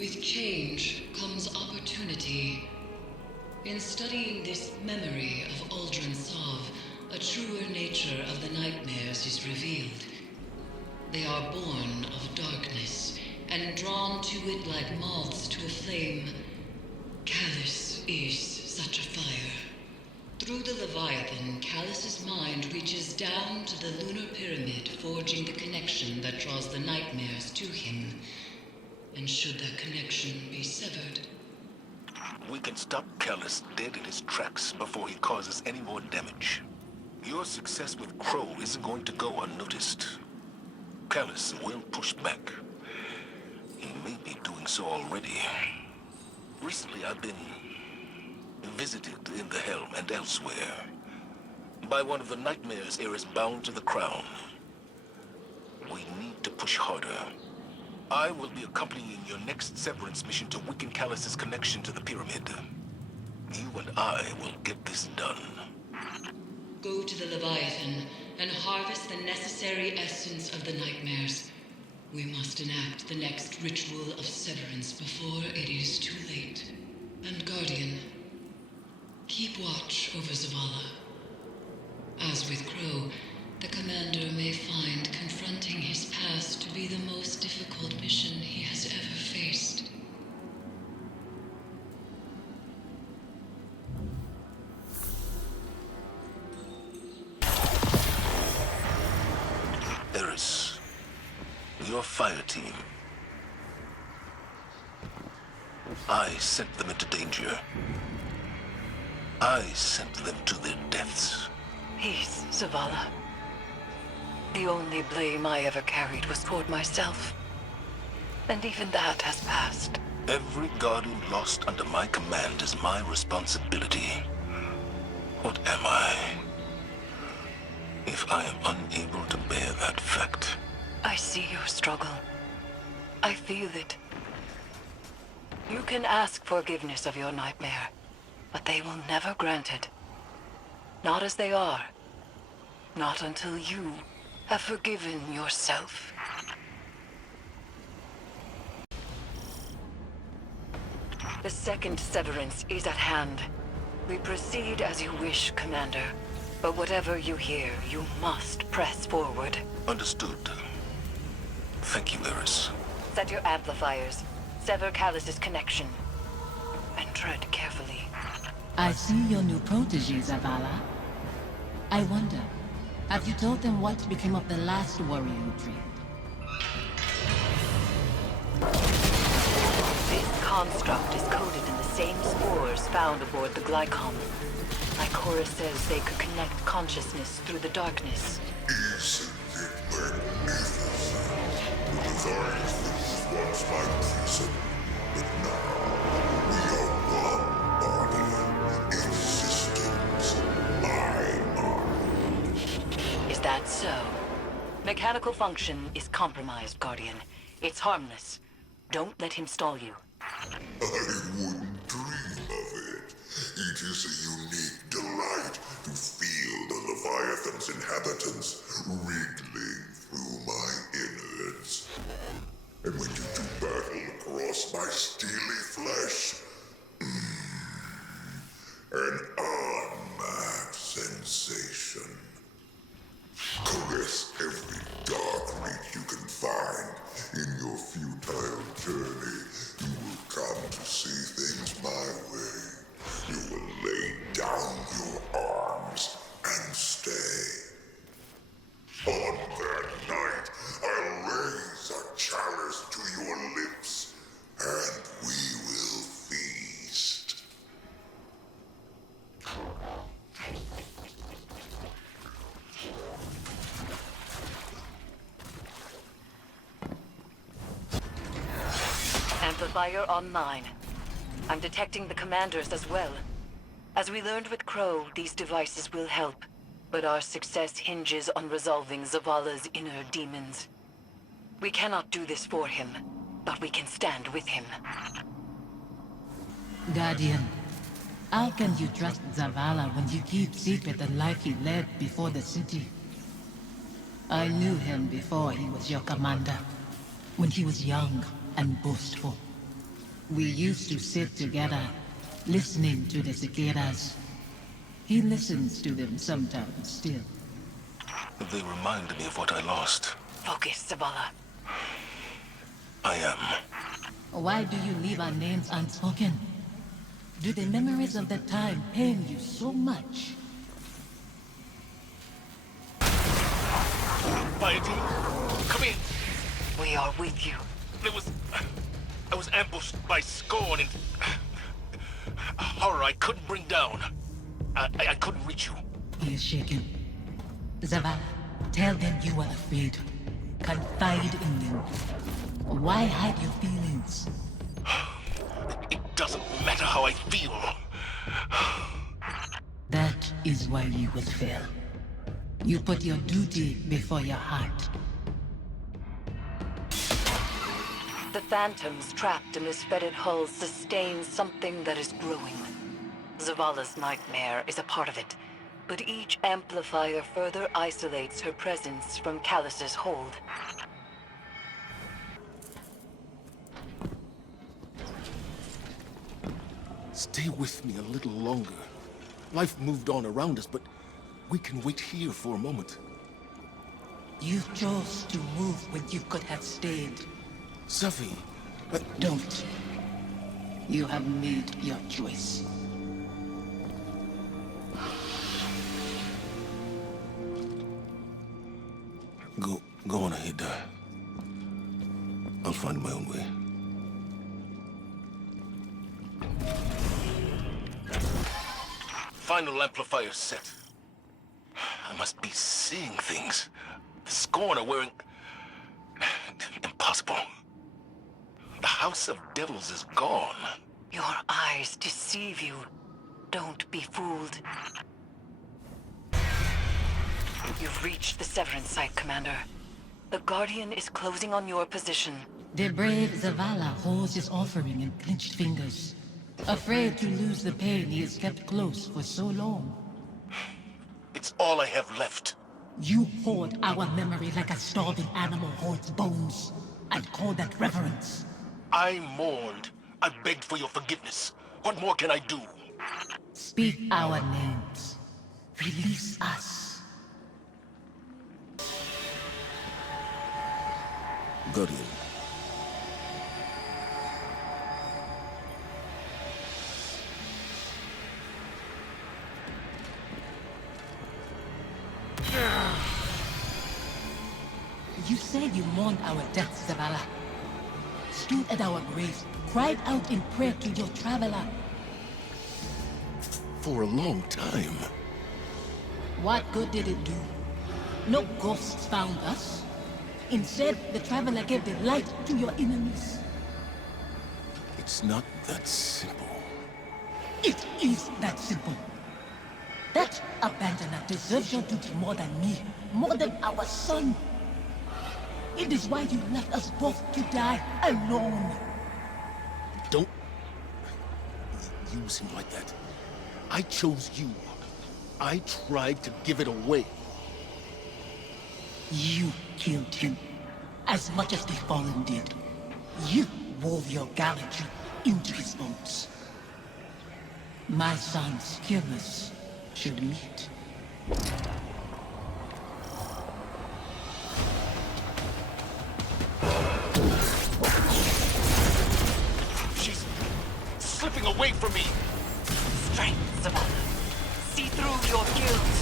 With change comes opportunity. In studying this memory of Uldren Sov, a truer nature of the nightmares is revealed. They are born of darkness, and drawn to it like moths to a flame. Callus is such a fire. Through the Leviathan, Callus's mind reaches down to the lunar pyramid, forging the connection that draws the nightmares to him. And should that connection be severed, we can stop Callus dead in his tracks before he causes any more damage. Your success with Crow isn't going to go unnoticed. Callus will push back. He may be doing so already. Recently, I've been visited in the Helm and elsewhere by one of the nightmares heirs bound to the crown. We need to push harder. I will be accompanying your next severance mission to weaken Callus's connection to the pyramid. You and I will get this done. go to the Leviathan and harvest the necessary essence of the nightmares. We must enact the next ritual of severance before it is too late. And Guardian, keep watch over Zavala. As with Crow, the Commander may find confronting his past to be the most difficult mission he has ever faced. Eris, your fire team. I sent them into danger. I sent them to their deaths. Peace, Zavala. The only blame I ever carried was toward myself. And even that has passed. Every Guardian lost under my command is my responsibility. What am I, if I am unable to bear that fact? I see your struggle. I feel it. You can ask forgiveness of your nightmare, but they will never grant it. Not as they are. Not until you have forgiven yourself. The second severance is at hand. We proceed as you wish, Commander. But whatever you hear, you must press forward. Understood. Thank you, Eris. Set your amplifiers. Sever Callus's connection. And tread carefully. I see your new protege, Zavala. I wonder, have you told them what became of the last warrior you trained? This construct is coded in the same spores found aboard the Glycom. Lycora says they could connect consciousness through the darkness. Isn't it magnificent? The device that was once my prison, but now we are one body. Its systems, my mind. Is that so? Mechanical function is compromised, Guardian. It's harmless. Don't let him stall you. I wouldn't dream of it. It is a unique delight to feel the Leviathan's inhabitants wriggling through my innards. And when you do battle across my steely flesh, an unmatched sensation. Caress every dark reach you can find. In your futile journey, you will come to see things my way. You will lay down your arms and stay. On that night, I'll raise a chalice to your lips, and we will feast. Amplifier online. I'm detecting the commanders as well. As we learned with Crow, these devices will help, but our success hinges on resolving Zavala's inner demons. We cannot do this for him, but we can stand with him. Guardian, how can you trust Zavala when you keep secret the life he led before the city? I knew him before he was your commander, when he was young and boastful. We used to sit together, listening to the cicadas. He listens to them sometimes still. They remind me of what I lost. Focus, Zavala. I am. Why do you leave our names unspoken? Do the memories of that time pain you so much? Piety, come in. We are with you. I was ambushed by scorn and horror I couldn't bring down. I couldn't reach you. He is shaken. Zavala, tell them you are afraid. Confide in them. Why hide your feelings? It doesn't matter how I feel. That is why you will fail. You put your duty before your heart. The phantoms trapped in this fetid hull sustain something that is growing. Zavala's nightmare is a part of it, but each amplifier further isolates her presence from Callus's hold. Stay with me a little longer. Life moved on around us, but we can wait here for a moment. You chose to move when you could have stayed. Safi, Don't. You have made your choice. Go on ahead. I'll find my own way. Final amplifier set. I must be seeing things. The Scorn are wearing... Impossible. The House of Devils is gone. Your eyes deceive you. Don't be fooled. You've reached the Severance site, Commander. The Guardian is closing on your position. The brave Zavala holds his offering in clenched fingers. Afraid to lose the pain he has kept close for so long. It's all I have left. You hoard our memory like a starving animal hoards bones, and call that reverence. I mourned. I begged for your forgiveness. What more can I do? Speak our names. Release us. Guardian. You said you mourned our deaths, Zavala. Stood at our graves, cried out in prayer to your traveler. For a long time. What good did it do? No ghosts found us. Instead, the traveler gave the light to your enemies. It's not that simple. It is that simple. That abandoner deserves your duty more than me, more than our son. It is why you left us both to die alone. Don't use him like that. I chose you. I tried to give it away. You killed him, as much as the Fallen did. You wove your gallantry into his bones. My son's killers should meet. She's slipping away from me. Strength, Zavala. See through your guilt.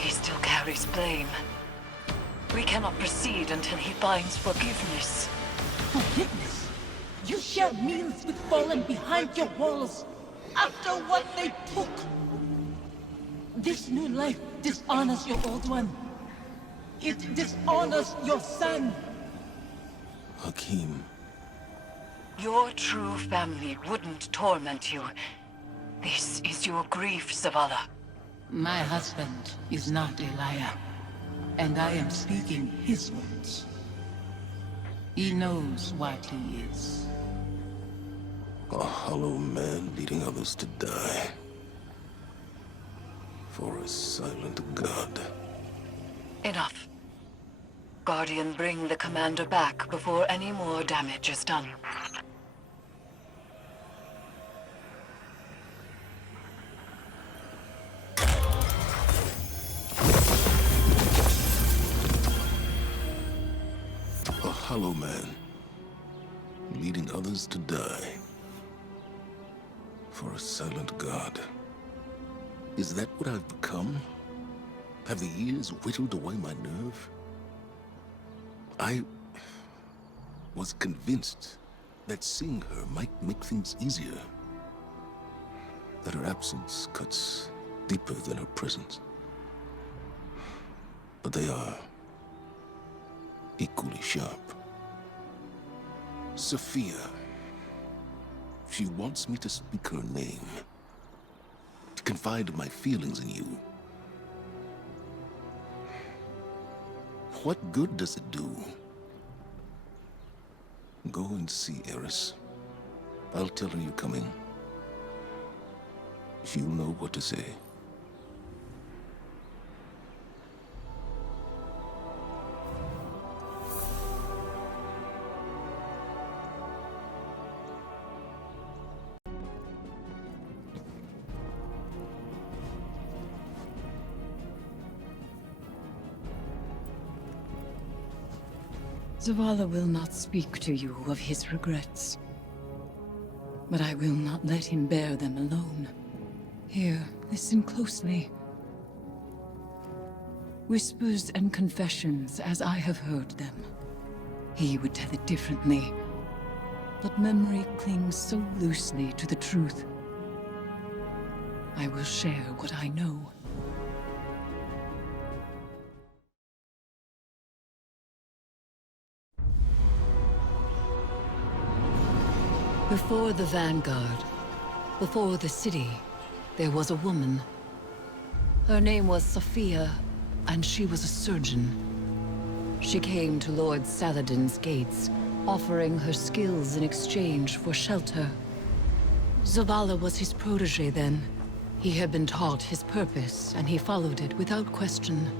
He still carries blame. We cannot proceed until he finds forgiveness. Forgiveness? You shared meals with Fallen behind your walls, after what they took. This new life dishonors your old one. It dishonors your son. Hakim. Your true family wouldn't torment you. This is your grief, Zavala. My husband is not a liar, and I am speaking his words. He knows what he is. A hollow man leading others to die. For a silent god. Enough. Guardian, bring the commander back before any more damage is done. A hollow man, leading others to die. For a silent god. Is that what I've become? Have the years whittled away my nerve? I was convinced that seeing her might make things easier. That her absence cuts deeper than her presence. But they are equally sharp. Sophia. She wants me to speak her name. To confide my feelings in you. What good does it do? Go and see Eris. I'll tell her you're coming. She'll know what to say. Zavala will not speak to you of his regrets. But I will not let him bear them alone. Here, listen closely. Whispers and confessions as I have heard them. He would tell it differently. But memory clings so loosely to the truth. I will share what I know. Before the Vanguard, before the city, there was a woman. Her name was Sophia, and she was a surgeon. She came to Lord Saladin's gates, offering her skills in exchange for shelter. Zavala was his protege then. He had been taught his purpose, and he followed it without question.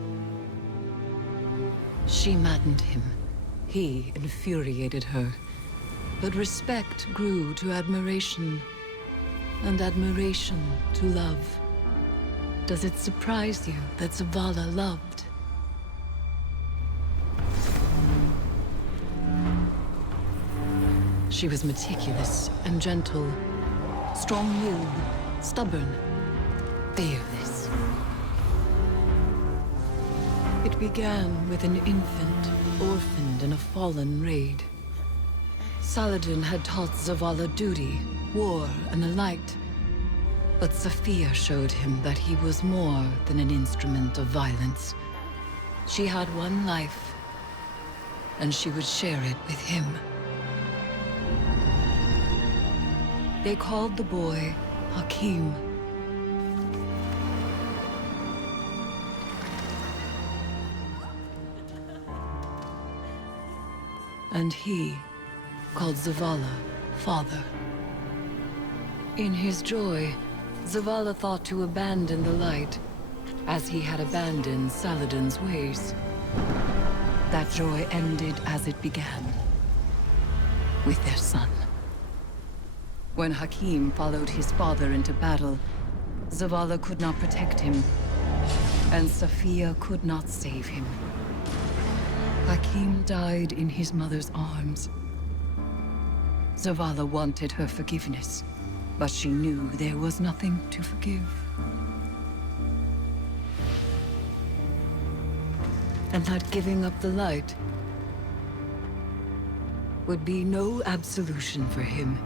She maddened him. He infuriated her. But respect grew to admiration, and admiration to love. Does it surprise you that Zavala loved? She was meticulous and gentle, strong-willed, stubborn, fearless. It began with an infant, orphaned in a fallen raid. Saladin had taught Zavala duty, war, and the light. But Sophia showed him that he was more than an instrument of violence. She had one life, and she would share it with him. They called the boy Hakim. And he called Zavala father. In his joy, Zavala thought to abandon the light, as he had abandoned Saladin's ways. That joy ended as it began, with their son. When Hakim followed his father into battle, Zavala could not protect him, and Sophia could not save him. Hakim died in his mother's arms. Zavala wanted her forgiveness, but she knew there was nothing to forgive. And that giving up the light would be no absolution for him.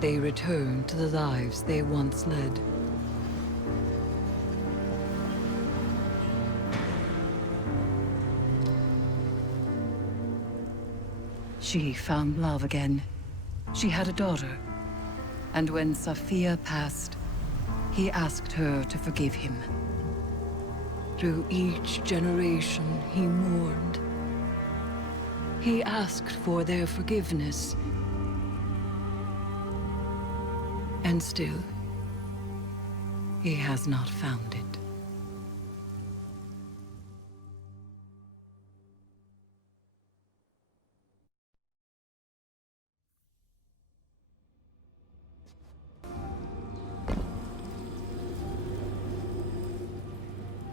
They returned to the lives they once led. She found love again. She had a daughter. And when Sophia passed, he asked her to forgive him. Through each generation, he mourned. He asked for their forgiveness. And still, He has not found it.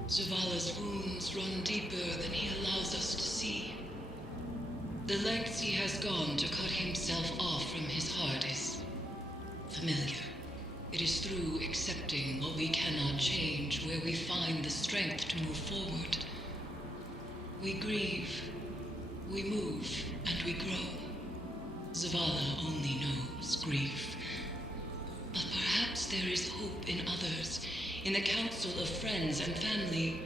Zavala's wounds run deeper than he allows us to see. The lengths he has gone to cut himself off from his heart is familiar. It is through accepting what we cannot change where we find the strength to move forward. We grieve, we move, and we grow. Zavala only knows grief. But perhaps there is hope in others, in the council of friends and family.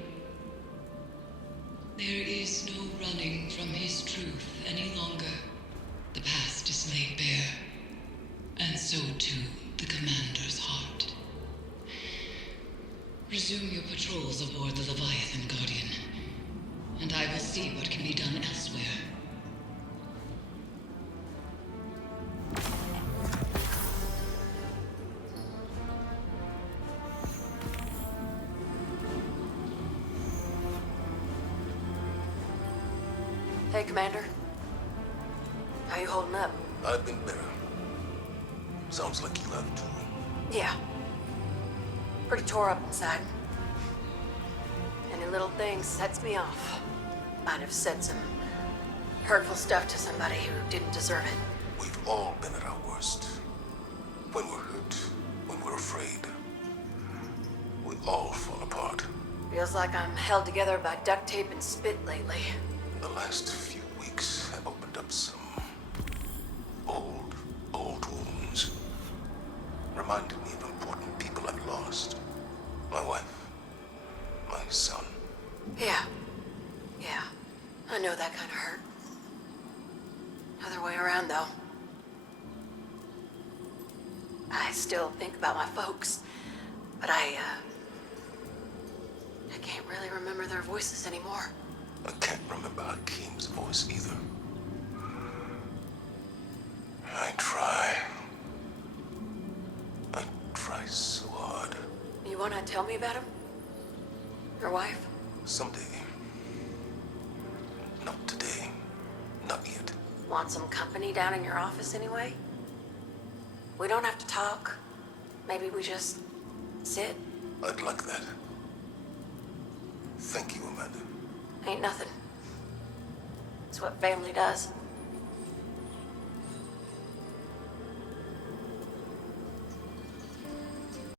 There is no running from his truth any longer. The past is laid bare, and so too the commander's heart. Resume your patrols aboard the Leviathan, Guardian, and I will see what can be done elsewhere. Hey, Commander. How you holding up? I've been better. Sounds like you have too. Yeah. Pretty tore up inside. Any little thing sets me off. Might have said some hurtful stuff to somebody who didn't deserve it. We've all been at our worst. When we're hurt, when we're afraid. We all fall apart. Feels like I'm held together by duct tape and spit lately. The last few weeks have opened up some old wounds. Reminded me of important people I've lost. My wife, my son. Yeah. I know that kind of hurt. Other way around, though. I still think about my folks, but I can't really remember their voices anymore. I can't remember Hakeem's voice either. I try so hard. You wanna tell me about him? Your wife? Someday. Not today. Not yet. Want some company down in your office anyway? We don't have to talk. Maybe we just sit. I'd like that. Thank you, Amanda. Ain't nothing. It's what family does.